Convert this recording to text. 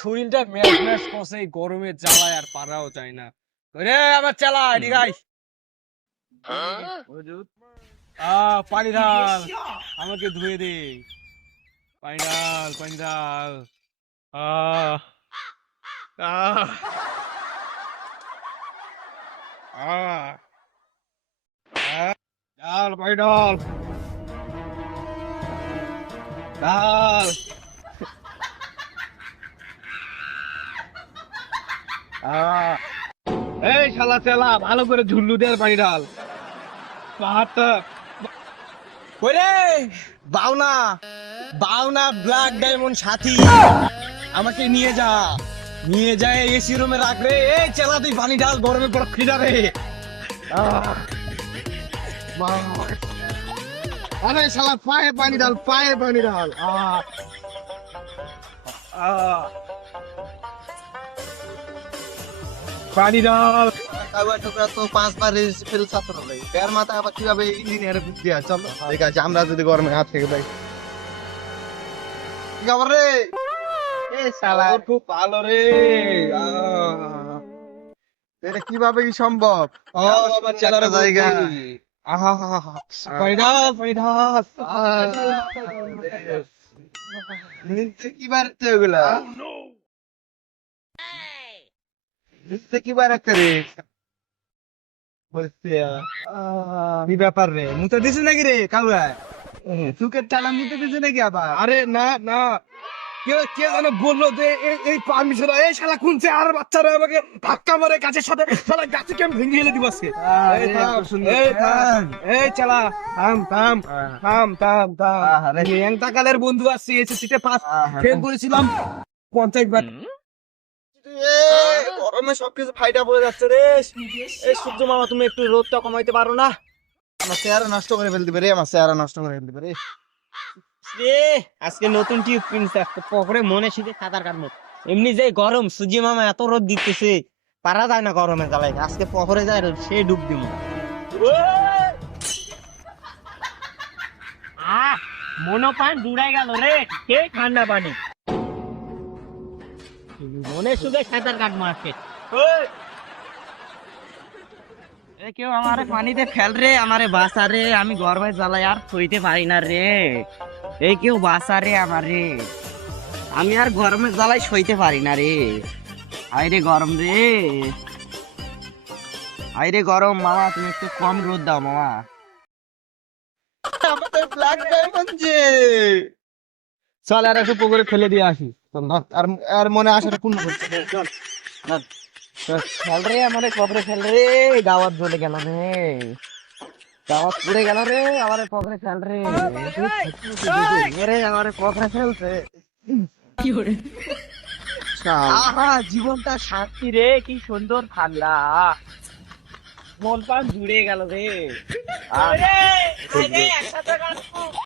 শরীরটা match match করছে, এই গরমে জ্বালায় আর পারাও যায় না রে। আমার চালা এদিকে আয়। পানি ঢাল, আমাকে ধুয়ে দে। পানি ঢাল, পানি ঢাল। আহ আহ আহ ডাল, পানি ডাল, ডাল। এই শালা চেলা, ভালো করে ঝুল্লু দে আর পানি ঢাল। পাহাড়টা ওরে বাউনা, বাউনা ব্ল্যাক ডায়মন্ড সাথী, আমাকে নিয়ে যা, নিয়ে যায় এসি রুমে রাখলে। এই চেলা তুই পানি ঢাল, গরমে বড় খিদা রে। আরে শালা পায়ে পানি ঢাল, পায়ে পানি ঢাল। পানি ঢাল। তো 5 বার ফেল ছাত্র ভাই, এর মাথায় আবার কিভাবে ইঞ্জিনিয়ারের বুদ্ধি আছে। চলো ঠিক আছে, আমরা যদি গরমে হাত থেকে ভাই কি খবর রে? এ শালা খুব ভালো রে। এটা কিভাবে কি সম্ভব? বাবা চেলার জায়গা। আহা হা হা, পানি ঢাল, পানি ঢাল। নিচে কি বাড়ছে ওগুলা? নিচে কি বাড়ছে রে? বলছে কি ব্যাপার রে, মুতে দিছিস নাকি রে কাউরা? চুকের টালা মুতে দিছে নাকি আবার? আরে না না, কে কে যেন বললো যে এই পারমিশন, এই শালা খুনছে আর বাচ্চারা আমাকে ধাক্কা মারে গাছের সাথে, শালা গাছে কেমন ভেঙে ফেলে দিব আজকে। এই থাম, এই থাম, এই চালা, থাম থাম থাম থাম থাম। গ্যাং টাকালের বন্ধু আসছে, এসএসসিতে পাস ফেল করেছিলাম 50 বার। গরমে সবকিছু ফাইটা পড়ে যাচ্ছে রে। এই সূর্য মামা, তুমি একটু রোদটা কমাইতে পারো না? আমার চেহারা নষ্ট করে ফেলতে পারে, আমার চেহারা নষ্ট করে ফেলতে পারে। রে আজকে নতুন টিউব কিনছে, আজকে পকরে মনে শীতে সাঁতার কাটবো। এমনি যে গরম, সূর্য মামা এত রোদ দিতেছে, পারা যায় না গরমে জ্বালাই। আজকে পকরে যায় সে ডুব দিব। মনে পান দূরাই গেল রে, কে ঠান্ডা পানি মনে সুখে সাঁতার কাটবো আজকে। কেউ আমারে পানিতে ফেল রে, আমারে বাঁচা রে, আমি গরমে জ্বালাই আর সইতে পারি না রে। এই কেউ বাঁচা রে আমারে, আমি আর গরমে জ্বালাই সইতে পারি না রে। আইরে গরম রে, আইরে গরম। মামা তুমি একটু কম রোদ দাও মামা। আমাদের ব্ল্যাক ডায়মন্ড যে, চল আর একটু পুকুরে ফেলে দিয়ে আসি। আর আর মনে আশাটা পূর্ণ করতে চল। ফেল রে আমারে কবরে, ফেল রে, গাওয়াত জ্বলে গেল রে, গাওয়াত পুড়ে গেল রে, আমারে কবরে ফেল রে। রে আমারে কবরে ফেলছে। আহা জীবনটা শান্তি রে, কি সুন্দর ঠান্ডা, মন প্রাণ জুড়ে গেল রে।